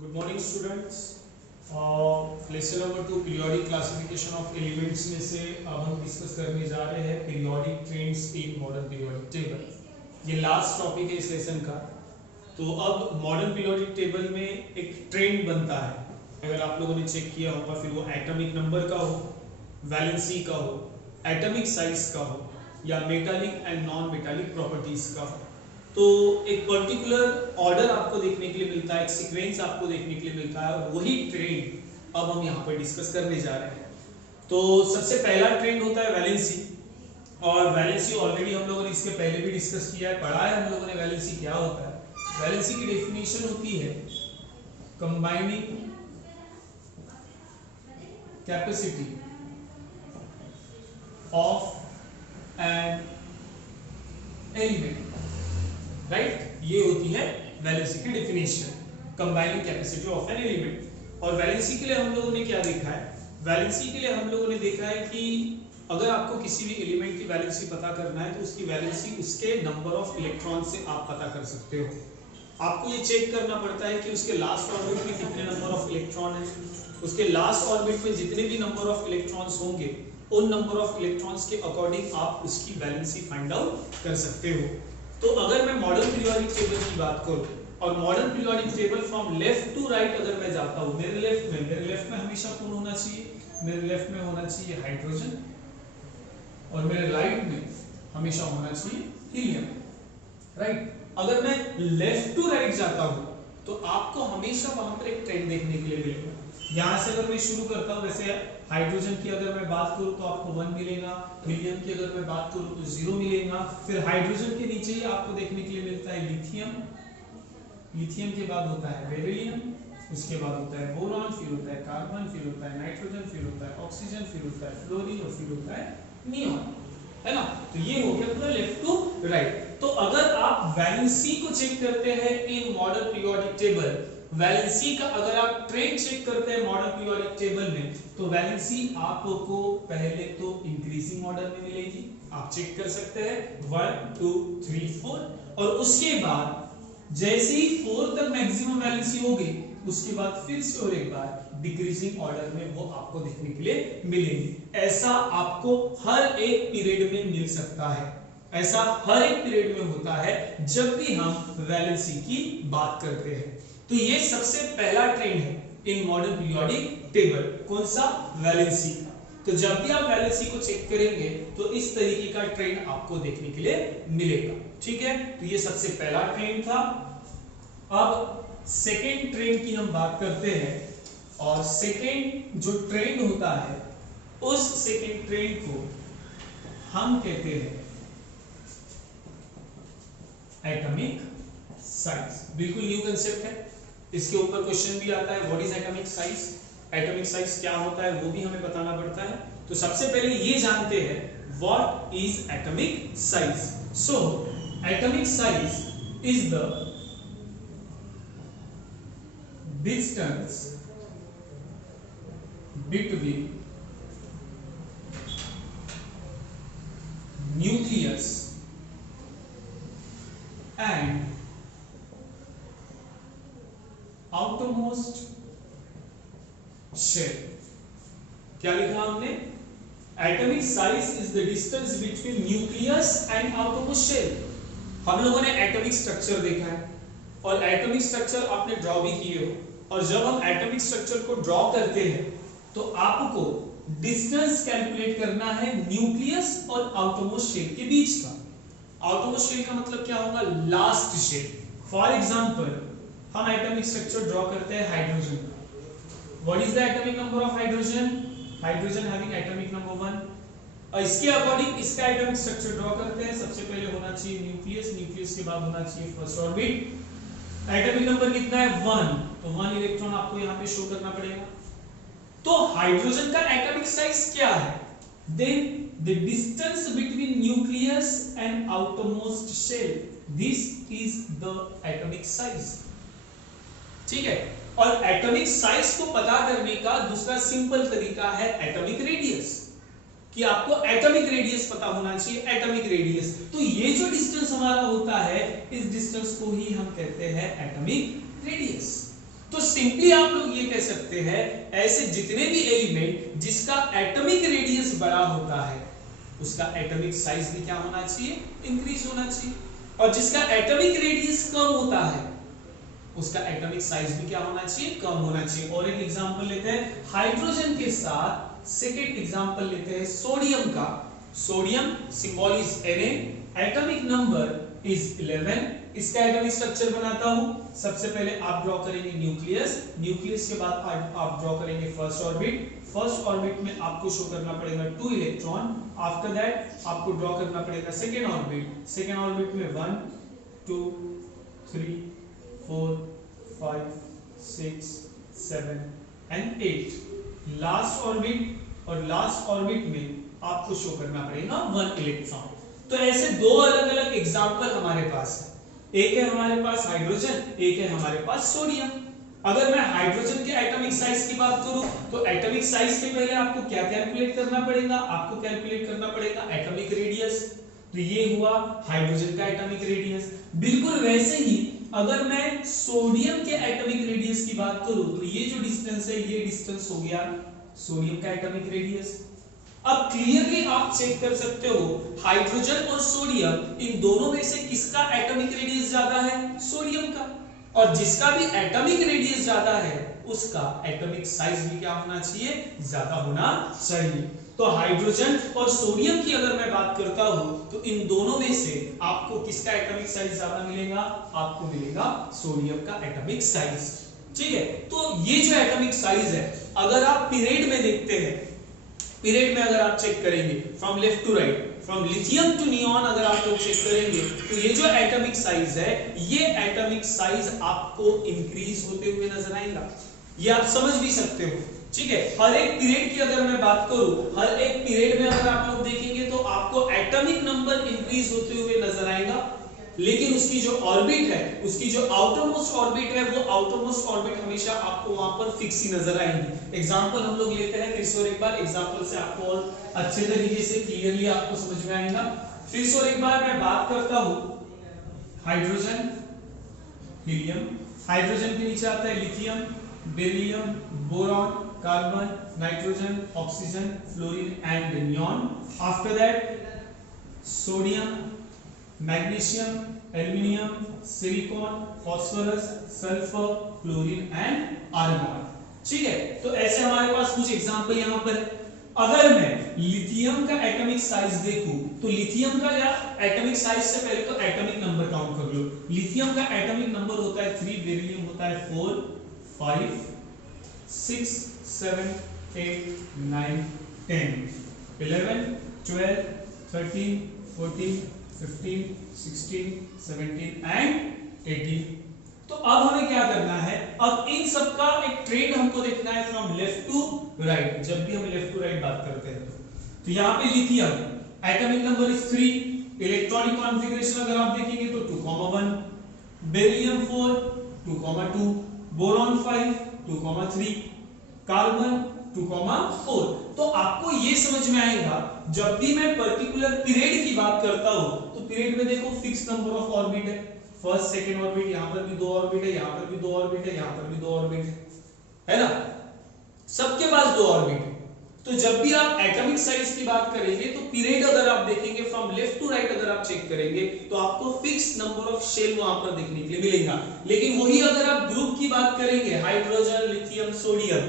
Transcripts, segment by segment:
Good morning students. Lesson number 2 periodic classification of elements में से अब हम डिस्कस करने जा रहे हैं periodic trends in modern periodic table. ये लास्ट टॉपिक है इस लेसन का। तो अब मॉडर्न पीरियोडिक टेबल में एक ट्रेंड बनता है, अगर आप लोगों ने चेक किया होगा, फिर वो एटॉमिक नंबर का हो, वैलेंसी का हो, एटॉमिक साइज का हो या metallic and non metallic properties का हो, तो एक पर्टिकुलर ऑर्डर आपको देखने के लिए मिलता है, एक सीक्वेंस आपको देखने के लिए मिलता है, और वही ट्रेंड अब हम यहाँ पर डिस्कस करने जा रहे हैं। तो सबसे पहला ट्रेंड होता है वैलेंसी, और वैलेंसी ऑलरेडी हम लोगों ने इसके पहले भी डिस्कस किया है, पढ़ा है हम लोगों ने वैलेंसी क्या होता है। वैलेंसी की डेफिनेशन होती है combining capacity of an element, right, ये होती है वैलेंसी की definition, combining capacity of an element. और वैलेंसी के लिए हम लोगों ने क्या देखा है, वैलेंसी के लिए हम लोगों ने देखा है कि अगर आपको किसी भी एलिमेंट की वैलेंसी पता करना है तो उसकी वैलेंसी उसके नंबर ऑफ इलेक्ट्रॉन से आप पता कर सकते हो। आपको ये चेक करना पड़ता है कि उसके लास्ट ऑर्बिट में कितने नंबर ऑफ इलेक्ट्रॉन है, उसके लास्ट ऑर्बिट में जितने भी नंबर ऑफ इलेक्ट्रॉन्स होंगे उन नंबर ऑफ इलेक्ट्रॉन्स के अकॉर्डिंग आप उसकी वैलेंसी फाइंड आउट कर सकते हो। तो अगर मैं मॉडर्न पीरियोडिक टेबल की बात करूं, और modern periodic table from left to right अगर मैं जाता हूं, मेरे लेफ्ट में हमेशा कौन होना चाहिए, मेरे लेफ्ट में होना चाहिए हाइड्रोजन, और मेरे राइट में हमेशा होना चाहिए हीलियम, राइट। अगर मैं लेफ्ट टू राइट जाता हूं तो आपको हमेशा वहां पर एक ट्रेंड देखने के लिए मिलेगा। यहां से अगर मैं शुरू करता हूं, वैसे हाइड्रोजन की अगर मैं बात करूं तो आपको 1 मिलेगा, हीलियम की अगर मैं बात करूं तो 0 मिलेगा। फिर हाइड्रोजन के नीचे ही आपको देखने के लिए मिलता है लिथियम, लिथियम के बाद होता है बेरिलियम, उसके बाद होता है बोरॉन, फिर होता है कार्बन, फिर होता है नाइट्रोजन, फिर होता है ऑक्सीजन, फिर होता है फ्लोरीन, और फिर होता है नियॉन, है ना। तो ये हो गया पूरा लेफ्ट टू राइट। तो अगर आप वैलेंसी को चेक करते हैं in modern periodic table, valency का अगर आप ट्रेंड चेक करते हैं मॉडर्न पीरियोडिक टेबल में, तो वैलेंसी आपको पहले तो इंक्रीजिंग ऑर्डर में मिलेगी, आप चेक कर सकते हैं 1 2 3 4, और उसके बाद जैसे ही 4 तक मैक्सिमम वैलेंसी होगी उसके बाद फिर से और एक बार डिक्रीजिंग ऑर्डर में वो आपको देखने के लिए मिलेगी। ऐसा आपको हर एक पीरियड में मिल सकता है, ऐसा हर एक पीरियड में होता है जब भी हम वैलेंसी की बात करते हैं। तो ये सबसे पहला ट्रेंड है इन मॉडर्न पीरियोडिक टेबल, कौन सा, वैलेंसी का। तो जब भी आप वैलेंसी को चेक करेंगे तो इस तरीके का ट्रेंड आपको देखने के लिए मिलेगा, ठीक है। तो ये सबसे पहला ट्रेंड था। अब सेकेंड ट्रेंड की हम बात करते हैं, और सेकेंड जो ट्रेंड होता है उस सेकेंड ट्रेंड को हम कहते हैं एटॉमिक साइज। बिल्कुल न्यू कंसेप्ट है, इसके ऊपर क्वेश्चन भी आता है, what is atomic size, atomic size क्या होता है वो भी हमें बताना पड़ता है। तो सबसे पहले ये जानते हैं what is atomic size. So atomic size is the distance between nucleus and outermost shell। क्या लिखा हमने, atomic size is the distance between nucleus and outermost shell. हम लोगों ने एटॉमिक स्ट्रक्चर देखा है और एटॉमिक स्ट्रक्चर आपने ड्रॉ भी किए हो, और जब हम एटॉमिक स्ट्रक्चर को ड्रॉ करते हैं तो आपको डिस्टेंस कैलकुलेट करना है न्यूक्लियस और आउटरमोस्ट शेल के बीच का। आउटरमोस्ट शेल का मतलब क्या होगा, लास्ट शेल। फॉर एग्जांपल हम एटॉमिक स्ट्रक्चर ड्रॉ करते हैं हाइड्रोजन का। What is the atomic number of hydrogen, hydrogen having atomic number 1, और इसके अकॉर्डिंग इसका एटॉमिक स्ट्रक्चर ड्रॉ करते हैं। सबसे पहले होना चाहिए न्यूक्लियस, न्यूक्लियस के बाद होना चाहिए फर्स्ट ऑर्बिट। एटॉमिक नंबर कितना है, 1, तो 1 इलेक्ट्रॉन आपको यहाँ पे शो करना पड़ेगा। तो हाइड्रोजन का एटॉमिक साइज क्या है, then the distance between nucleus and outermost shell, this is the atomic size, ठीक है। और एटॉमिक साइज को पता करने का दूसरा सिंपल तरीका है एटॉमिक रेडियस, कि आपको एटॉमिक रेडियस पता होना चाहिए, एटॉमिक रेडियस। तो ये जो डिस्टेंस हमारा होता है, इस डिस्टेंस को ही हम कहते हैं एटॉमिक रेडियस। तो सिंपली आप लोग ये कह सकते हैं ऐसे जितने भी एलिमेंट जिसका एटॉमिक रेडियस बड़ा होता है उसका एटॉमिक साइज भी क्या होना चाहिए, इंक्रीज होना चाहिए, और जिसका एटॉमिक रेडियस कम होता है उसका एटॉमिक साइज भी क्या होना चाहिए, कम होना चाहिए। और एक एग्जांपल लेते हैं हाइड्रोजन के साथ, सेकंड एग्जांपल लेते हैं सोडियम का। Sodium symbol is Na, atomic number is 11। इसका एटॉमिक स्ट्रक्चर बनाता हूं। सबसे पहले आप ड्रॉ करेंगे न्यूक्लियस, न्यूक्लियस के बाद आप ड्रॉ करेंगे फर्स्ट ऑर्बिट। फर्स्ट ऑर्बिट में आपको शो करना पड़ेगा 2 इलेक्ट्रॉन। आफ्टर दैट आपको ड्रॉ करना पड़ेगा सेकेंड ऑर्बिट। सेकेंड ऑर्बिट में 1 2 3 4 5 6 7 एंड 8 लास्ट ऑर्बिट, और लास्ट ऑर्बिट में आपको शो करना पड़ेगा 1 इलेक्ट्रॉन। तो ऐसे दो अलग अलग एग्जांपल हमारे पास है, एक है हमारे पास हाइड्रोजन, एक है हमारे पास सोडियम। अगर मैं हाइड्रोजन के एटॉमिक साइज की बात करूं तो एटॉमिक साइज के पहले आपको क्या कैलकुलेट करना पड़ेगा, आपको कैलकुलेट करना पड़ेगा एटॉमिक रेडियस। तो ये हुआ हाइड्रोजन का एटॉमिक रेडियस। बिल्कुल वैसे ही अगर मैं सोडियम के एटॉमिक रेडियस की बात करूं तो ये जो डिस्टेंस है ये डिस्टेंस हो गया सोडियम का एटॉमिक रेडियस। अब क्लियरली आप चेक कर सकते हो हाइड्रोजन और सोडियम इन दोनों में से किसका एटॉमिक रेडियस ज्यादा है, सोडियम का, और जिसका भी एटॉमिक रेडियस ज्यादा है उसका एटॉमिक साइज भी क्या होना चाहिए, ज्यादा होना चाहिए। तो हाइड्रोजन और सोडियम की अगर मैं बात करता हूं तो इन दोनों में से आपको किसका एटॉमिक साइज ज्यादा मिलेगा, आपको मिलेगा सोडियम का एटॉमिक साइज। ठीक है, तो ये जो एटॉमिक साइज है अगर आप पीरियड में देखते हैं, पीरियड में अगर आप चेक करेंगे from left to right, from lithium to neon अगर आप लोग चेक करेंगे तो ये जो एटॉमिक साइज है ये एटॉमिक साइज आपको इंक्रीज होते हुए नजर आएगा। ये आप समझ भी सकते हो। ठीक है, हर एक पीरियड की अगर मैं बात करूं, हर एक पीरियड में अगर आप लोग देखेंगे तो आपको एटॉमिक नंबर इंक्रीज होते हुए नजर आएगा, लेकिन उसकी जो ऑर्बिट है, उसकी जो आउटर मोस्ट ऑर्बिट है वो आउटर मोस्ट ऑर्बिट हमेशा आपको वहां पर फिक्स ही नजर आएंगी। एग्जांपल हम लोग लेते हैं फिर से और एक बार, एग्जांपल से आपको और अच्छे तरीके से क्लियरली आपको समझ में आएगा। फिर से और एक बार मैं बात करता हूं हाइड्रोजन, हीलियम, हाइड्रोजन के नीचे आता है lithium, beryllium, boron, carbon, nitrogen, oxygen, fluorine and neon. After that sodium, magnesium, aluminium, silicon, phosphorus, sulphur, chlorine and argon. ठीक है, तो ऐसे हमारे पास कुछ एग्जांपल यहां पर। अगर मैं लिथियम का एटॉमिक साइज देखूं तो लिथियम का या एटॉमिक साइज से पहले तो एटॉमिक नंबर काउंट कर लो। लिथियम का एटॉमिक नंबर होता है 3, बेरिलियम होता है 4, 5, 6, 7, 8, 9, 10, 11, 12, 13, 14, 15, 16, 17 एंड 18। तो अब हमें क्या करना है, अब इन सब का एक ट्रेंड हमको देखना है फ्रॉम लेफ्ट टू राइट। जब भी हम लेफ्ट टू राइट बात करते हैं तो यहाँ पे lithium atomic number is 3, electronic configuration अगर आप देखेंगे तो 2,1, बेरिलियम 4, 2,2, बोरॉन 5, 2,3, कार्बन 2,4। तो आपको ये समझ में आएगा जब भी मैं पर्टिकुलर पीरियड की बात करता हूं तो पीरियड में देखो फिक्स नंबर ऑफ ऑर्बिट है, फर्स्ट सेकंड ऑर्बिट, यहां पर भी 2 ऑर्बिट है, यहां पर भी 2 ऑर्बिट है, यहां पर भी 2 ऑर्बिट है ना, सबके पास 2 ऑर्बिट है। तो जब भी आप एटॉमिक साइज की बात करेंगे तो पीरियड अगर आप देखेंगे फ्रॉम लेफ्ट टू राइट अगर आप चेक करेंगे तो आपको फिक्स नंबर ऑफ शेल वहां पर देखने के लिए मिलेगा। लेकिन वही अगर आप ग्रुप की बात करेंगे हाइड्रोजन, लिथियम, सोडियम,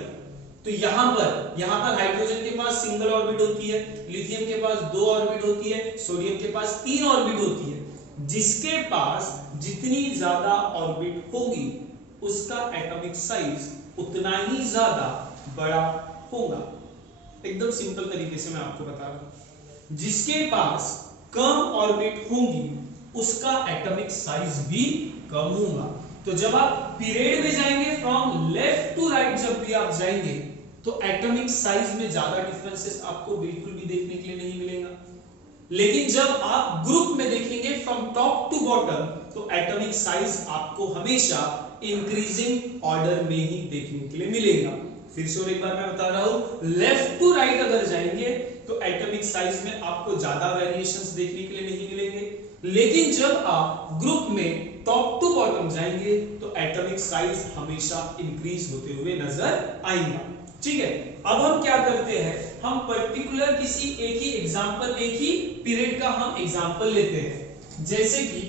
तो यहां पर हाइड्रोजन के पास सिंगल ऑर्बिट होती है, लिथियम के पास 2 ऑर्बिट होती है, सोडियम के पास 3 ऑर्बिट होती है। जिसके पास जितनी ज्यादा ऑर्बिट होगी उसका एटॉमिक साइज उतना ही ज्यादा बड़ा होगा। एकदम सिंपल तरीके से मैं आपको बता रहा हूं, जिसके पास कम ऑर्बिट होंगी उसका एटॉमिक साइज भी कम होगा। तो जब आप पीरियड में जाएंगे फ्रॉम लेफ्ट टू राइट, जब भी आप जाएंगे तो एटॉमिक साइज में ज्यादा डिफरेंसेस आपको बिल्कुल भी देखने के लिए नहीं मिलेगा। लेकिन जब आप ग्रुप में देखेंगे फ्रॉम टॉप टू बॉटम तो एटॉमिक साइज आपको हमेशा इंक्रीजिंग ऑर्डर में ही देखने के लिए मिलेगा। फिर से और एक बार मैं बता रहा हूं, लेफ्ट टू राइट अगर जाएंगे तो एटॉमिक साइज में आपको ज्यादा वेरिएशंस देखने के लिए नहीं मिलेंगे। लेकिन जब आप ग्रुप में टॉप टू बॉटम जाएंगे तो एटॉमिक साइज हमेशा इंक्रीज होते हुए नजर आएगा। ठीक है, अब हम क्या करते हैं, हम पर्टिकुलर किसी एक ही एग्जांपल, एक ही पीरियड का हम एग्जांपल लेते हैं। जैसे कि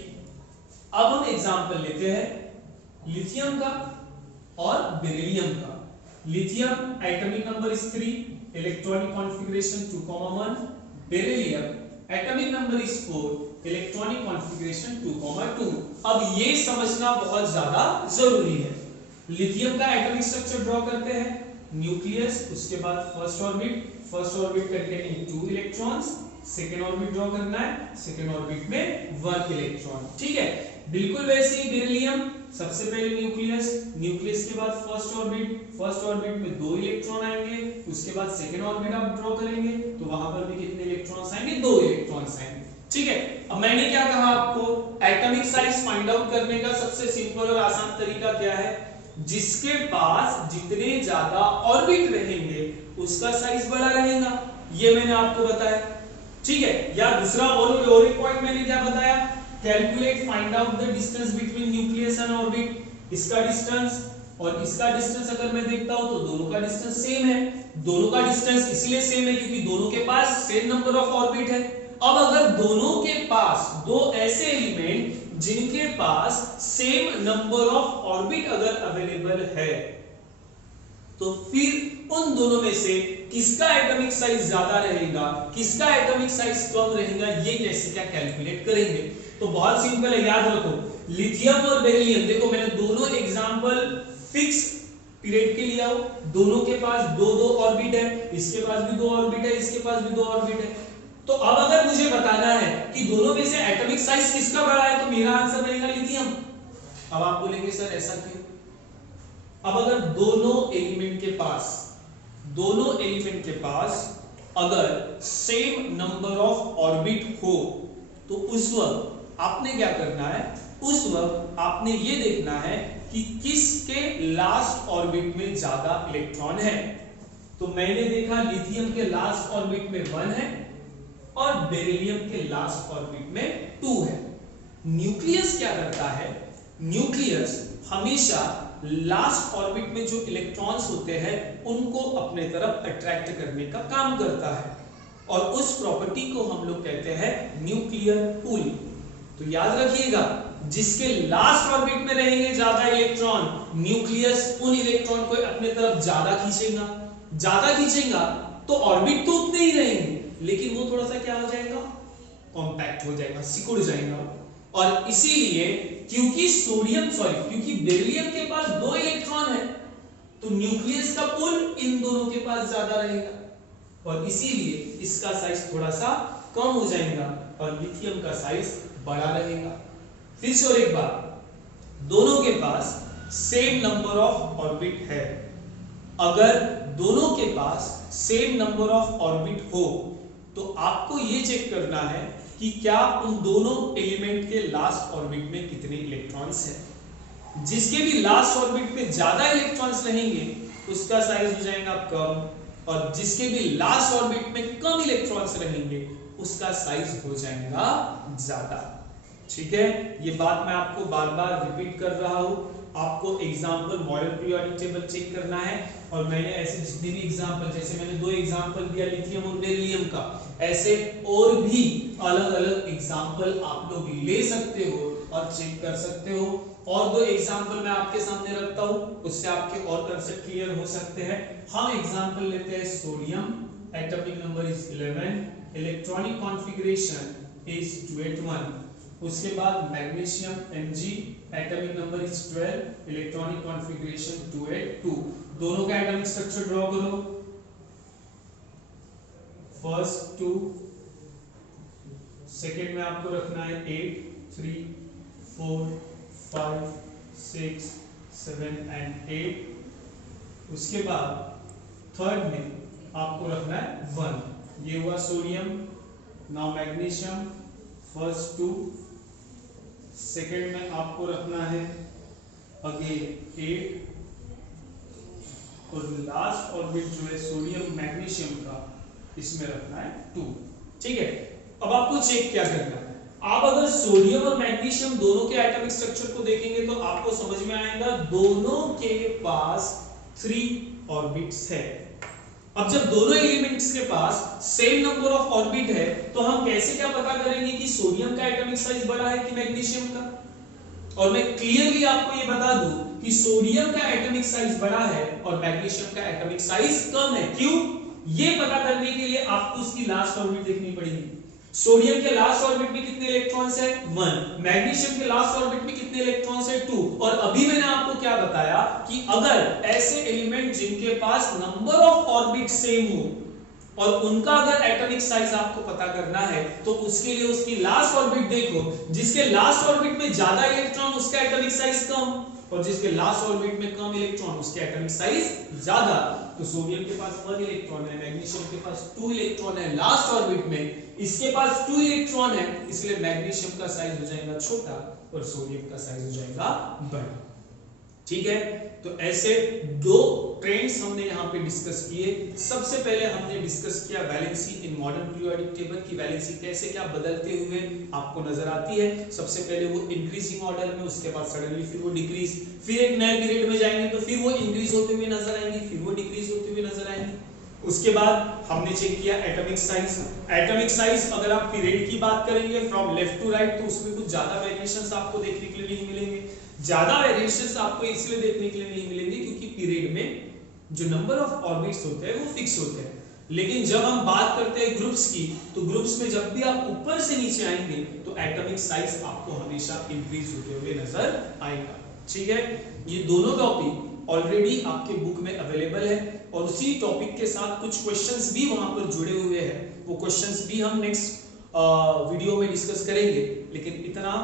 अब हम एग्जांपल लेते हैं लिथियम का और बेरिलियम का। Lithium atomic number is 3, electronic configuration 2,1, beryllium atomic number is 4, electronic configuration 2,2। अब ये समझना बहुत ज्यादा जरूरी है। लिथियम का एटॉमिक स्ट्रक्चर ड्रॉ करते हैं, न्यूक्लियस, उसके बाद first orbit containing 2 electrons, second orbit draw करना है, सेकेंड ऑर्बिट में 1 इलेक्ट्रॉन। ठीक है, बिल्कुल वैसे ही बेरिलियम, सबसे पहले न्यूक्लियस के बाद फर्स्ट ऑर्बिट में 2 इलेक्ट्रॉन आएंगे, उसके बाद सेकेंड ऑर्बिट आप ड्रॉ करेंगे तो वहां पर भी कितने इलेक्ट्रॉन्स आएंगे, 2 इलेक्ट्रॉन्स आएंगे। ठीक है, अब मैंने क्या कहा आपको, एटॉमिक साइज फाइंड आउट करने का सबसे सिंपल और आसान तरीका क्या है, जिसके पास जितने ज्यादा ऑर्बिट रहेंगे उसका साइज बड़ा रहेगा, ये मैंने आपको बताया। ठीक है, या दूसरा और एक पॉइंट मैंने क्या बताया, calculate find out the distance between nucleus and orbit. इसका डिस्टेंस और इसका डिस्टेंस अगर मैं देखता हूं तो दोनों का डिस्टेंस सेम है। दोनों का डिस्टेंस इसलिए सेम है क्योंकि दोनों के पास सेम नंबर ऑफ ऑर्बिट है। अब अगर दोनों के पास दो ऐसे एलिमेंट जिनके पास सेम नंबर ऑफ ऑर्बिट अगर अवेलेबल है तो फिर उन दोनों में से किसका एटॉमिक साइज ज्यादा रहेगा, किसका एटॉमिक साइज कम रहेगा, ये कैसे क्या कैलकुलेट करेंगे। तो बहुत सिंपल है, याद रखो लिथियम और बेरिलियम, देखो मैंने दोनों एग्जांपल फिक्स पीरियड के लिए, दोनों के पास दो ऑर्बिट है, इसके पास भी 2 ऑर्बिट है, इसके पास भी 2 ऑर्बिट है। तो अब अगर मुझे बताना है कि दोनों में से एटॉमिक साइज किसका बड़ा है तो मेरा आंसर रहेगा लिथियम। अब आप बोलेंगे सर ऐसा क्यों? अब अगर दोनों एलिमेंट के पास अगर सेम नंबर ऑफ ऑर्बिट हो तो उस वक्त आपने क्या करना है, उस वक्त आपने ये देखना है कि किसके लास्ट ऑर्बिट में ज्यादा इलेक्ट्रॉन है। तो मैंने देखा लिथियम के लास्ट ऑर्बिट में 1 है और बेरिलियम के लास्ट ऑर्बिट में 2 है। न्यूक्लियस क्या करता है, न्यूक्लियस हमेशा लास्ट ऑर्बिट में जो इलेक्ट्रॉन्स होते हैं उनको अपने तरफ अट्रैक्ट करने का काम करता है और उस प्रॉपर्टी को हम लोग कहते हैं न्यूक्लियर पुल। तो याद रखिएगा, जिसके लास्ट ऑर्बिट में रहेंगे ज्यादा इलेक्ट्रॉन, न्यूक्लियस उन इलेक्ट्रॉन को अपने तरफ ज्यादा खींचेगा तो ऑर्बिट तो उतने ही रहेंगे लेकिन वो थोड़ा सा क्या हो जाएगा, कॉम्पैक्ट हो जाएगा, सिकुड़ जाएगा। और इसीलिए क्योंकि बेरिलियम के पास 2 इलेक्ट्रॉन है तो न्यूक्लियस का पुल इन दोनों के पास ज्यादा रहेगा और इसीलिए इसका साइज थोड़ा सा कम हो जाएगा और लिथियम का साइज बड़ा रहेगा। फिर से और एक बार, दोनों के पास सेम नंबर ऑफ ऑर्बिट है, अगर दोनों के पास सेम नंबर ऑफ ऑर्बिट हो तो आपको ये चेक करना है कि क्या उन दोनों एलिमेंट के लास्ट ऑर्बिट में कितने इलेक्ट्रॉन्स हैं। जिसके भी लास्ट ऑर्बिट में ज्यादा इलेक्ट्रॉन्स रहेंगे उसका साइज हो जाएगा कम और जिसके भी लास्ट ऑर्बिट में कम इलेक्ट्रॉन्स रहेंगे उसका साइज हो जाएगा ज्यादा। ठीक है, ये बात मैं आपको बार बार रिपीट कर रहा हूं। आपको example model periodic table check करना है और मैंने ऐसे जितने भी एग्जांपल, जैसे मैंने 2 एग्जांपल दिया लिथियम और बेरिलियम का, ऐसे और भी अलग अलग एग्जांपल आप लोग ले सकते हो और चेक कर सकते हो। और 2 एग्जांपल मैं आपके सामने रखता हूं, उससे आपके और कांसेप्ट क्लियर हो सकते हैं। हम एग्जांपल लेते हैं sodium, atomic number is 11, electronic configuration is 281। उसके बाद magnesium Mg, atomic number is 12, electronic configuration 282। दोनों का एटॉमिक स्ट्रक्चर ड्रॉ करो। फर्स्ट 2, सेकेंड में आपको रखना है 8, 3, 4, 5, 6, 7 एंड 8। उसके बाद थर्ड में आपको रखना है 1। ये हुआ sodium. Now magnesium, first 2, second में आपको रखना है अगेन 8 और लास्ट ऑर्बिट जो है सोडियम मैग्नीशियम का, इसमें रखना है 2। ठीक है, अब आपको चेक क्या करना है, आप अगर सोडियम और मैग्नीशियम दोनों के एटॉमिक स्ट्रक्चर को देखेंगे तो आपको समझ में आएगा दोनों के पास 3 ऑर्बिट्स है। अब जब दोनों एलिमेंट्स के पास सेम नंबर ऑफ ऑर्बिट है तो हम कैसे क्या पता करेंगे कि सोडियम का एटॉमिक साइज बड़ा है कि मैग्नीशियम का? और मैं क्लियरली आपको ये बता दूं कि सोडियम का एटॉमिक साइज बड़ा है और मैग्नीशियम का एटॉमिक साइज कम है। क्यों? ये पता करने के लिए आपको उसकी लास्ट ऑर्बिट देखनी पड़ेगी। सोडियम के लास्ट ऑर्बिट में कितने इलेक्ट्रॉन्स है? 1। मैग्नीशियम के लास्ट ऑर्बिट में कितने इलेक्ट्रॉन्स है? 2। और अभी मैंने आपको क्या बताया कि अगर ऐसे एलिमेंट जिनके पास नंबर ऑफ ऑर्बिट सेम हो और उनका अगर एटॉमिक साइज आपको पता करना है तो उसके लिए उसकी लास्ट ऑर्बिट देखो। जिसके लास्ट ऑर्बिट में ज्यादा इलेक्ट्रॉन उसका एटॉमिक साइज कम, और जिसके लास्ट ऑर्बिट में कम इलेक्ट्रॉन उसके एटॉमिक साइज ज्यादा। तो सोडियम के पास 1 इलेक्ट्रॉन है, मैग्नीशियम के पास 2 इलेक्ट्रॉन है लास्ट ऑर्बिट में, इसके पास 2 इलेक्ट्रॉन है, इसलिए मैग्नीशियम का साइज हो जाएगा छोटा और सोडियम का साइज हो जाएगा बड़ा। ठीक है, तो ऐसे 2 ट्रेंड्स हमने यहाँ पे डिस्कस किए। सबसे पहले हमने डिस्कस किया valency in modern periodic table की वैलेंसी कैसे क्या बदलते हुए आपको नजर आती है। सबसे पहले वो इंक्रीजिंग ऑर्डर में, उसके बाद सडनली फिर वो डिक्रीज, फिर एक नए पीरियड में जाएंगे तो फिर वो इंक्रीज होते हुए नजर आएंगी, फिर वो डिक्रीज होते हुए नजर आएंगी। उसके बाद हमने चेक किया एटॉमिक साइज। एटॉमिक साइज अगर आप पीरियड की बात करेंगे फ्रॉम लेफ्ट टू राइट तो उसमें कुछ ज्यादा वेरिएशंस आपको देखने के लिए नहीं मिलेंगे। ज्यादा वेरिएशंस आपको इसलिए देखने के लिए नहीं मिलेंगे क्योंकि पीरियड में जो नंबर ऑफ ऑर्बिट्स होते हैं वो फिक्स होते हैं। लेकिन जब हम बात करते हैं ग्रुप्स की तो ग्रुप्स में जब भी आप ऊपर से नीचे आएंगे तो एटॉमिक साइज आपको हमेशा इंक्रीज होते हुए नजर आएगा। ठीक है, ये दोनों टॉपिक ऑलरेडी आपके बुक में अवेलेबल है और उसी टॉपिक के साथ कुछ क्वेश्चंस भी वहां पर जुड़े हुए हैं। वो क्वेश्चंस भी हम नेक्स्ट वीडियो में डिस्कस करेंगे। लेकिन इतना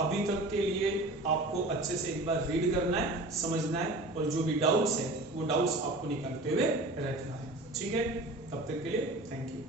अभी तक के लिए आपको अच्छे से एक बार रीड करना है, समझना है और जो भी डाउट्स है वो डाउट्स आपको निकालते हुए रखना है। ठीक है, तब तक के लिए थैंक यू।